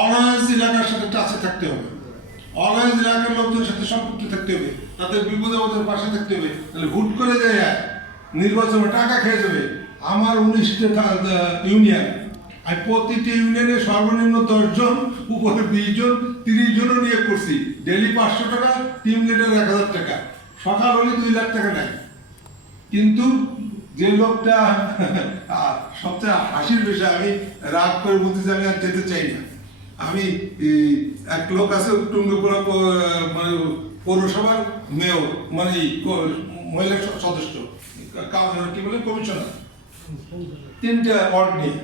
Always এলাকার সাথে টাচে থাকতে হবে, অলওয়েজ এলাকার লোকজনের সাথে সম্পৃক্ত থাকতে হবে, তাদের বিপদে ওদের পাশে থাকতে হবে। তাহলে হুট করে যায় নির্বাচনে টাকা খেয়ে যাবে। আমার 19টা ইউনিয়ন, আমি প্রতিটি ইউনিয়নে সর্বনিম্ন 10 জন, উপরে 20 জন, 30 জনও নিয়োগ করছি। ডেলি 500 টাকা, টিম লিডার 1000 টাকা, সকাল হলে 2 লাখ টাকা নেয়। কিন্তু যে লোকটা সবচেয়ে হাসির বিষয়, আমি রাগ করে বলতেছি আমি আর যেতে চাই না। আমি এক লোক আছে টুঙ্গিপাড়া মানে পৌরসভার মেয়র, মানে মহিলা সদস্য, কি বলে কমিশনার, 3টা ওয়ার্ড নিয়ে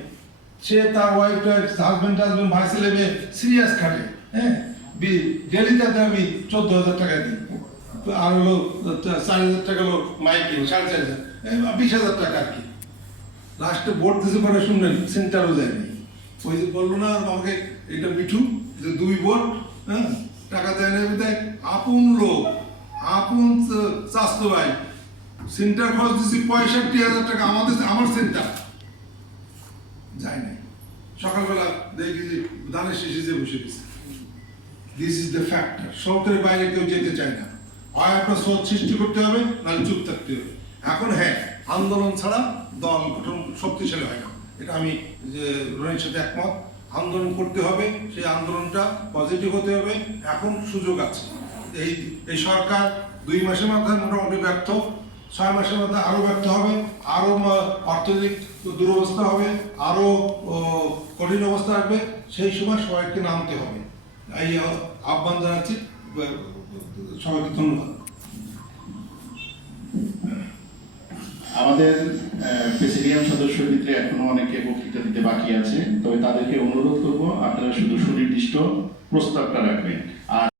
সে তার ওয়াইফটা হাজবেন্ড ভাই ছেলে মেয়ে সিরিয়াস খাটে। হ্যাঁ, ডেলি তাতে আমি 14,000 টাকা দিই, আর হলো 4,000 টাকা হলো মাইকিং, 4,500, 20,000 টাকা আর কি। লাস্টে ভোট দিতে পারে শুনলেন, সেন্টারও যায়নি। ওই যে বললো না আমাকে, এটা মিঠু যে 2 ভোট, হ্যাঁ, টাকা দেয় না দেয়। আপন লোক, আপন চাস্তো ভাই, সেন্টার খরচ দিচ্ছি 65,000 টাকা, আমার সেন্টার যায় নাই। সকালবেলা দেখি যে ধানের শেষে যে বসে গেছে। This is the factor. সরকারের বাইরে কেউ যেতে চায় না, হয় আপনার স্রোত সৃষ্টি করতে হবে, নাহলে চুপ থাকতে হবে। এখন হ্যাঁ, আন্দোলন ছাড়া দল গঠন শক্তিশালী হয় না, এটা আমি রনির সাথে একমত। আন্দোলন করতে হবে, সেই আন্দোলনটা পজিটিভ হতে হবে। এখন সুযোগ আছে। এই সরকার 2 মাসের মাথায় মোটামুটি ব্যর্থ, 6 মাসের মধ্যে আরো ব্যর্থ হবে, আরো অর্থনৈতিক দুরবস্থা হবে, আরো কঠিন অবস্থা আসবে। সেই সময় সবাইকে নামতে হবে। এই আহ্বান জানাচ্ছি, সবাইকে ধন্যবাদ। আমাদের প্রেসিডিয়াম সদস্য ভিতরে এখনো অনেকে বক্তৃতা দিতে বাকি আছে, তবে তাদেরকে অনুরোধ করবো আপনারা শুধু সুনির্দিষ্ট প্রস্তাবটা রাখবেন। আর